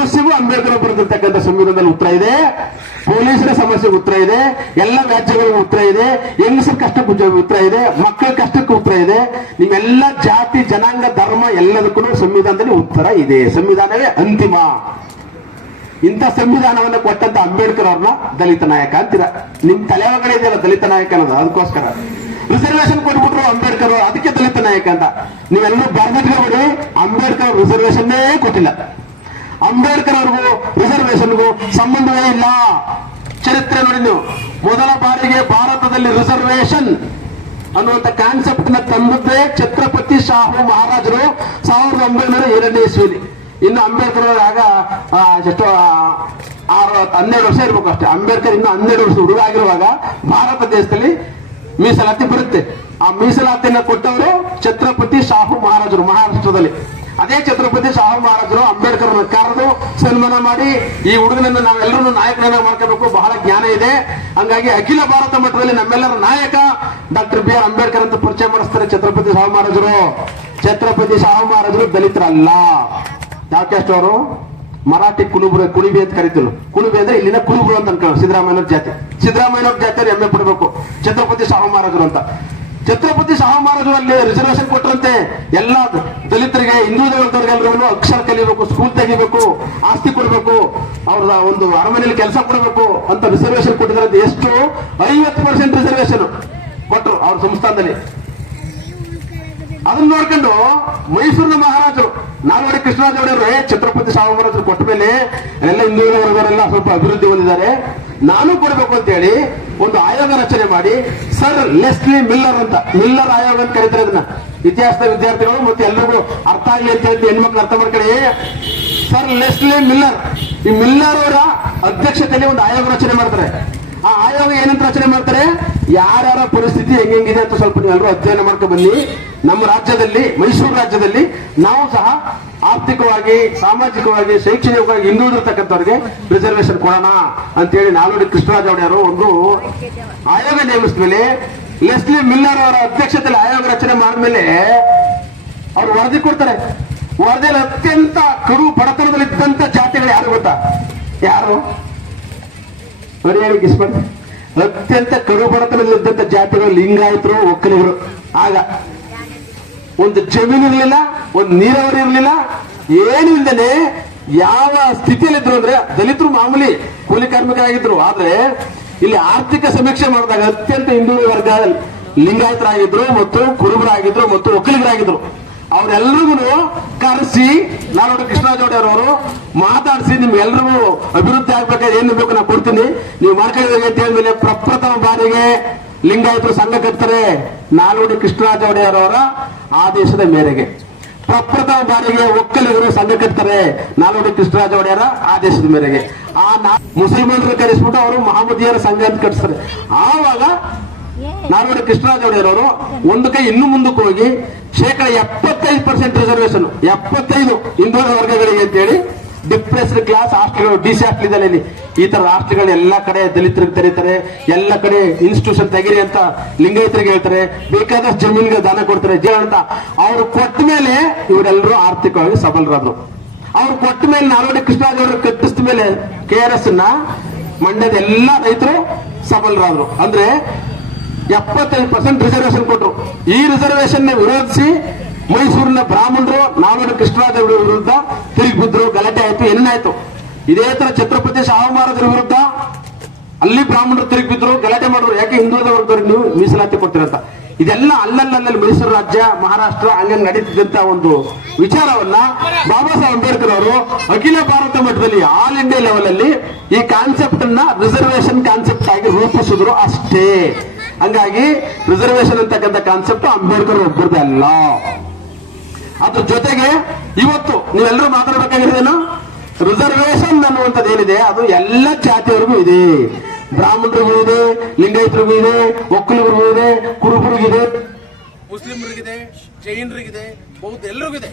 ಸಮಸ್ಯೆಗೂ ಅಂಬೇಡ್ಕರ್ ಬರೆದಿರ್ತಕ್ಕಂಥ ಸಂವಿಧಾನದಲ್ಲಿ ಉತ್ತರ ಇದೆ. ಪೊಲೀಸರ ಸಮಸ್ಯೆಗೆ ಉತ್ತರ ಇದೆ. ಎಲ್ಲ ವ್ಯಾಜ್ಯಗಳಿಗೆ ಉತ್ತರ ಇದೆ. ಹೆಂಗಸರ ಕಷ್ಟಕ್ಕೆ ಉತ್ತರ ಇದೆ. ಮಕ್ಕಳ ಕಷ್ಟಕ್ಕೆ ಉತ್ತರ ಇದೆ. ನಿಮ್ಮೆಲ್ಲ ಜಾತಿ, ಜನಾಂಗ, ಧರ್ಮ ಎಲ್ಲದಕ್ಕೂ ಸಂವಿಧಾನದಲ್ಲಿ ಉತ್ತರ ಇದೆ. ಸಂವಿಧಾನವೇ ಅಂತಿಮ. ಇಂಥ ಸಂವಿಧಾನವನ್ನು ಕೊಟ್ಟಂತ ಅಂಬೇಡ್ಕರ್ ಅವ್ರನ್ನ ದಲಿತ ನಾಯಕ ಅಂತೀರ. ನಿಮ್ ತಲೆ ಒಳಗಡೆ ಇದೆಯಲ್ಲ ದಲಿತ ನಾಯಕ ಅನ್ನೋದು? ಅದಕ್ಕೋಸ್ಕರ. ರಿಸರ್ವೇಶನ್ ಕೊಟ್ಬಿಟ್ರು ಅಂಬೇಡ್ಕರ್ ಅದಕ್ಕೆ ದಲಿತ ನಾಯಕ ಅಂತ. ನೀವೆಲ್ಲರೂ ಬರ್ದಿಟ್ಕೊಬಿಡಿ. ಅಂಬೇಡ್ಕರ್ ರಿಸರ್ವೇಶನ್ನೇ ಕೊಟ್ಟಿಲ್ಲ. ಅಂಬೇಡ್ಕರ್ ಅವ್ರಿಗೂ ರಿಸರ್ವೇಶನ್ಗೂ ಸಂಬಂಧವೇ ಇಲ್ಲ. ಚರಿತ್ರೆ ನೋಡಿದ್ದು, ಮೊದಲ ಬಾರಿಗೆ ಭಾರತದಲ್ಲಿ ರಿಸರ್ವೇಶನ್ ಅನ್ನುವಂತ ಕಾನ್ಸೆಪ್ಟ್ನ ತಂದದ್ದೇ ಛತ್ರಪತಿ ಶಾಹು ಮಹಾರಾಜರು ಸಾವಿರದ ಒಂಬೈನೂರ ಎರಡನೇ ಇಸ್ವಿಲಿ. ಇನ್ನು ಅಂಬೇಡ್ಕರ್ ಆಗ ಎಷ್ಟು ಆರು, ಹನ್ನೆರಡು ವರ್ಷ ಇರ್ಬೇಕು ಅಷ್ಟೇ. ಅಂಬೇಡ್ಕರ್ ಇನ್ನು ಹನ್ನೆರಡು ವರ್ಷ ಹುಡುಗ ಆಗಿರುವಾಗ ಭಾರತ ದೇಶದಲ್ಲಿ ಮೀಸಲಾತಿ ಬರುತ್ತೆ. ಆ ಮೀಸಲಾತಿಯನ್ನ ಕೊಟ್ಟವರು ಛತ್ರಪತಿ ಶಾಹು ಮಹಾರಾಜರು ಮಹಾರಾಷ್ಟ್ರದಲ್ಲಿ. ಅದೇ ಛತ್ರಪತಿ ಶಾಹು ಮಹಾರಾಜರು ಅಂಬೇಡ್ಕರ್ ಕರೆದು ಸನ್ಮಾನ ಮಾಡಿ ಈ ಹುಡುಗನನ್ನ ನಾವೆಲ್ಲರೂ ನಾಯಕನನ್ನ ಮಾಡ್ಕೋಬೇಕು. ಬಹಳ ಜ್ಞಾನ ಇದೆ. ಹಂಗಾಗಿ ಅಖಿಲ ಭಾರತ ಮಟ್ಟದಲ್ಲಿ ನಮ್ಮೆಲ್ಲರ ನಾಯಕ ಡಾಕ್ಟರ್ ಬಿ ಆರ್ ಅಂಬೇಡ್ಕರ್ ಅಂತ ಪರಿಚಯ ಮಾಡಿಸ್ತಾರೆ ಛತ್ರಪತಿ ಶಾಹು ಮಹಾರಾಜರು. ಛತ್ರಪತಿ ಶಾಹು ಮಹಾರಾಜರು ದಲಿತರಲ್ಲ. ಯಾವ ಕ್ಯಾಸ್ಟ್ ಅವರು? ಮರಾಠಿ ಕುಲುಬ್ರು ಕುಣಿಬಿ ಅಂತ ಕರಿತಿದ್ರು. ಕುಣಿಬಿ ಅಂದ್ರೆ ಇಲ್ಲಿನ ಕುಲುಬ್ರು ಅಂತ ಅನ್ಕೊಳ್ಳೋ ಸಿದ್ದರಾಮಯ್ಯವ್ರ ಜಾತಿ. ಸಿದ್ದರಾಮಯ್ಯವ್ರ ಜಾತಿಯವ್ರು ಹೆಮ್ಮೆ ಪಡ್ಬೇಕು. ಛತ್ರಪತಿ ಶಾಹು ಮಹಾರಾಜರು ಅಂತ. ಛತ್ರಪತಿ ಶಾಹು ಮಹಾರಾಜರು ಅಲ್ಲಿ ರಿಸರ್ವೇಶನ್ ಕೊಟ್ಟರಂತೆ ಎಲ್ಲ ದಲಿತರಿಗೆ, ಹಿಂದೂ ದಲಿತರಿಗೆ ಎಲ್ಲರೂ ಅಕ್ಷರ ಕಲಿಬೇಕು, ಸ್ಕೂಲ್ ತೆಗಿಬೇಕು, ಆಸ್ತಿ ಕೊಡಬೇಕು ಅವ್ರ ಒಂದು ಅರಮನೆಯಲ್ಲಿ ಕೆಲಸ ಕೊಡಬೇಕು ಅಂತ ರಿಸರ್ವೇಶನ್ ಕೊಟ್ಟಿದ್ದಾರೆ ಎಷ್ಟು? ಐವತ್ತು ಪರ್ಸೆಂಟ್ ರಿಸರ್ವೇಶನ್ ಕೊಟ್ಟರು ಅವ್ರ ಸಂಸ್ಥಾನದಲ್ಲಿ. ಅದನ್ನ ನೋಡ್ಕೊಂಡು ಮೈಸೂರಿನ ಮಹಾರಾಜರು, ನಾಲ್ವಡಿ ಕೃಷ್ಣರಾಜ ಒಡೆಯರು ಛತ್ರಪತಿ ಶಾಹು ಮಹಾರಾಜರು ಕೊಟ್ಟ ಮೇಲೆ ಎಲ್ಲ ಹಿಂದೂ ಸ್ವಲ್ಪ ಅಭಿವೃದ್ಧಿ ಹೊಂದಿದ್ದಾರೆ. ನಾನು ಕೊಡಬೇಕು ಅಂತ ಹೇಳಿ ಒಂದು ಆಯೋಗ ರಚನೆ ಮಾಡಿ, ಸರ್ ಲೆಸ್ಲಿ ಮಿಲ್ಲರ್ ಅಂತ, ಮಿಲ್ಲರ್ ಆಯೋಗ ಅಂತ ಕರೀತಾರೆ ಅದನ್ನ. ಇತಿಹಾಸದ ವಿದ್ಯಾರ್ಥಿಗಳು ಮತ್ತೆ ಎಲ್ಲರಿಗೂ ಅರ್ಥ ಆಗ್ಲಿ ಅಂತ ಹೇಳಿ ಹೆಣ್ಮಕ್ಳು ಅರ್ಥ ಮಾಡ್ಕೊಳ್ಳಿ. Sir Leslie Miller. ಈ ಮಿಲ್ಲರ್ ಅವರ ಅಧ್ಯಕ್ಷತೆಯಲ್ಲಿ ಒಂದು ಆಯೋಗ ರಚನೆ ಮಾಡ್ತಾರೆ. ಆ ಆಯೋಗ ಏನಂತ ರಚನೆ ಮಾಡ್ತಾರೆ? ಯಾರ್ಯಾರ ಪರಿಸ್ಥಿತಿ ಹೆಂಗಿದೆ ಅಂತ ಸ್ವಲ್ಪ ಎಲ್ಲರೂ ಅಧ್ಯಯನ ಮಾಡ್ಕೊಂಡು ಬನ್ನಿ. ನಮ್ಮ ರಾಜ್ಯದಲ್ಲಿ, ಮೈಸೂರು ರಾಜ್ಯದಲ್ಲಿ ನಾವು ಸಹ ಆರ್ಥಿಕವಾಗಿ, ಸಾಮಾಜಿಕವಾಗಿ, ಶೈಕ್ಷಣಿಕವಾಗಿ ಹಿಂದುಳಿದಿರ್ತಕ್ಕಂಥವ್ರಿಗೆ ರಿಸರ್ವೇಶನ್ ಕೊಡೋಣ ಅಂತೇಳಿ ನಾಲ್ವಡಿ ಕೃಷ್ಣರಾಜ ಒಡೆಯರು ಒಂದು ಆಯೋಗ ನೇಮಿಸಿದ ಮೇಲೆ ಲೆಸ್ಲಿ ಮಿಲ್ಲರ್ ಅವರ ಅಧ್ಯಕ್ಷತೆಯಲ್ಲಿ ಆಯೋಗ ರಚನೆ ಮಾಡಿದ್ಮೇಲೆ ಅವ್ರು ವರದಿ ಕೊಡ್ತಾರೆ. ವರದಿಯಲ್ಲಿ ಅತ್ಯಂತ ಕಡು ಬಡತನದಲ್ಲಿದ್ದಂತ ಜಾತಿಗಳು ಯಾರು ಗೊತ್ತಾ? ಯಾರು? ಗಿಸ್ ಮಾಡಿ ಅತ್ಯಂತ ಕಡು ಬಡತನದಲ್ಲಿದ್ದಂಥ ಜಾತಿಗಳು, ಲಿಂಗಾಯತರು, ಒಕ್ಕಲಿಗರು. ಆಗ ಒಂದು ಜಮೀನು ಇರಲಿಲ್ಲ, ಒಂದು ನೀರಾವರಿ ಇರಲಿಲ್ಲ, ಏನು ಇಲ್ಲದೆ ಯಾವ ಸ್ಥಿತಿಯಲ್ಲಿದ್ರು ಅಂದ್ರೆ, ದಲಿತರು ಮಾಮೂಲಿ ಕೂಲಿ ಕಾರ್ಮಿಕರಾಗಿದ್ರು, ಆದ್ರೆ ಇಲ್ಲಿ ಆರ್ಥಿಕ ಸಮೀಕ್ಷೆ ಮಾಡಿದಾಗ ಅತ್ಯಂತ ಹಿಂದುಳಿದ ವರ್ಗ ಲಿಂಗಾಯತರಾಗಿದ್ರು ಮತ್ತು ಕುರುಬರಾಗಿದ್ರು ಮತ್ತು ಒಕ್ಕಲಿಗರಾಗಿದ್ರು. ಅವರೆಲ್ಲರಿಗೂ ಕರೆಸಿ, ನಾನು ಕೃಷ್ಣರಾಜ ಒಡೆಯರ್ ಅವರು ಮಾತಾಡಿಸಿ, ನಿಮ್ಗೆಲ್ರಿಗೂ ಅಭಿವೃದ್ಧಿ ಆಗ್ಬೇಕಾದ್ರೆ ಏನು ಬೇಕು ನಾನು ಕೊಡ್ತೀನಿ. ನೀವು ಮಾರ್ಕೆಟ್ ಅಂತ ಹೇಳಿದ್ಮೇಲೆ ಪ್ರಪ್ರಥಮ ಬಾರಿಗೆ ಲಿಂಗಾಯತರು ಸಂಘ ಕಟ್ತಾರೆ. ನಾಲ್ವಡಿ ಕೃಷ್ಣರಾಜ ಒಡೆಯರವರ ಆದೇಶದ ಮೇರೆಗೆ. ಪ್ರಪ್ರಥಮ ಬಾರಿಗೆ ಒಕ್ಕಲಿಗರು ಸಂಘ ಕಟ್ತಾರೆ. ನಾಲ್ವಡಿ ಕೃಷ್ಣರಾಜ ಒಡೆಯರ ಆದೇಶದ ಮೇರೆಗೆ. ಆ ನಾ ಮುಸಲ್ಮಾನರು ಕರೆಸ್ಬಿಟ್ಟು ಅವರು ಮಹಮ್ಮದಿಯರ ಸಂಘ ಅಂತ ಕಟ್ತಾರೆ ಆವಾಗ ನಾಲ್ವಡಿ ಕೃಷ್ಣರಾಜ ಒಡೆಯರವರು ಒಂದು ಕೈ ಇನ್ನು ಮುಂದಕ್ಕೆ ಹೋಗಿ ಶೇಕಡ ಎಪ್ಪತ್ತೈದು ಪರ್ಸೆಂಟ್ ರಿಸರ್ವೇಶನ್ ಎಪ್ಪತ್ತೈದು ಹಿಂದುಳಿದ ವರ್ಗಗಳಿಗೆ ಅಂತೇಳಿ ಡಿಪ್ರೆಸ್ಡ್ ಕ್ಲಾಸ್ ಹಾಸ್ಟೆಲ್ಗಳು ಡಿ ಸಿ ಇಲ್ಲಿ ಈ ತರ ಹಾಸ್ಟೆಲ್ಗಳು ಎಲ್ಲ ಕಡೆ ದಲಿತರಿಗೆ ತೆರೀತಾರೆ, ಎಲ್ಲ ಕಡೆ ಇನ್ಸ್ಟಿಟ್ಯೂಷನ್ ತೆಗಿರಿ ಅಂತ ಲಿಂಗಾಯತರಿಗೆ ಹೇಳ್ತಾರೆ, ಬೇಕಾದಷ್ಟು ಜಮೀನಿಗೆ ದಾನ ಕೊಡ್ತಾರೆ. ಜೀವ ಅಂತ ಅವ್ರು ಕೊಟ್ಟ ಮೇಲೆ ಇವರೆಲ್ಲರೂ ಆರ್ಥಿಕವಾಗಿ ಸಬಲರಾದ್ರು. ಅವ್ರು ಕೊಟ್ಟ ಮೇಲೆ ನಾಲ್ವಡಿ ಅವರು ಕಟ್ಟಿಸಿದ ಮೇಲೆ ಕೆ ಆರ್ ಎಸ್ನ ಮಂಡ್ಯದ ಎಲ್ಲಾ ರೈತರು ಸಬಲರಾದ್ರು. ಅಂದ್ರೆ ಎಪ್ಪತ್ತೈದು ಪರ್ಸೆಂಟ್ ರಿಸರ್ವೇಶನ್ ಕೊಟ್ರು ಈ ರಿಸರ್ವೇಶನ್ ವಿರೋಧಿಸಿ ಮೈಸೂರಿನ ಬ್ರಾಹ್ಮಣರು ನಾಡೋಡು ಕೃಷ್ಣರಾಜ ವಿರುದ್ಧ ತಿರುಗಿ ಬಿದ್ರು ಗಲಾಟೆ ಆಯ್ತು ಏನಾಯ್ತು ಇದೇ ತರ ಛತ್ರಪತಿ ಶಾಹು ವಿರುದ್ಧ ಅಲ್ಲಿ ಬ್ರಾಹ್ಮಣರು ತಿರುಗಿ ಬಿದ್ರು ಗಲಾಟೆ ಮಾಡಿದ್ರು. ಯಾಕೆ ಹಿಂದುಳಿದ ವರ್ಗದವ್ರಿಗೆ ನೀವು ಮೀಸಲಾತಿ ಕೊಡ್ತೀರಂತ? ಇದೆಲ್ಲ ಅಲ್ಲಲ್ಲಲ್ಲಿ ಮೈಸೂರು ರಾಜ್ಯ, ಮಹಾರಾಷ್ಟ್ರ ಹಂಗೆ ನಡೀತಿದ್ದಂತ ಒಂದು ವಿಚಾರವನ್ನ ಬಾಬಾ ಸಾಹೇಬ್ ಅಂಬೇಡ್ಕರ್ ಅವರು ಅಖಿಲ ಭಾರತ ಮಟ್ಟದಲ್ಲಿ ಆಲ್ ಇಂಡಿಯಾ ಲೆವೆಲ್ ಅಲ್ಲಿ ಈ ಕಾನ್ಸೆಪ್ಟ್ ಅನ್ನ ರಿಸರ್ವೇಶನ್ ಕಾನ್ಸೆಪ್ಟ್ ಆಗಿ ರೂಪಿಸಿದ್ರು ಅಷ್ಟೇ. ಹಂಗಾಗಿ ರಿಸರ್ವೇಶನ್ ಅಂತಕ್ಕಂಥ ಕಾನ್ಸೆಪ್ಟ್ ಅಂಬೇಡ್ಕರ್ ಒಬ್ಬರದಲ್ಲ ಅದ್ರ ಜೊತೆಗೆ ಇವತ್ತು ನೀವೆಲ್ಲರೂ ಮಾತಾಡಬೇಕಾಗಿರೋದೇನು? ರಿಸರ್ವೇಶನ್ ಅನ್ನುವಂಥದ್ದು ಏನಿದೆ? ಅದು ಎಲ್ಲ ಜಾತಿಯವರಿಗೂ ಇದೆ. ಬ್ರಾಹ್ಮಣರಿಗೂ ಇದೆ, ಲಿಂಗಾಯತರಿಗೂ ಇದೆ, ಒಕ್ಕಲಿಗರಿಗೂ ಇದೆ ಕುರುಬರಿಗಿದೆ ಮುಸ್ಲಿಮರಿಗಿದೆ, ಜೈನರಿಗಿದೆ, ಬೌದ್ಧ ಎಲ್ಲರಿಗಿದೆ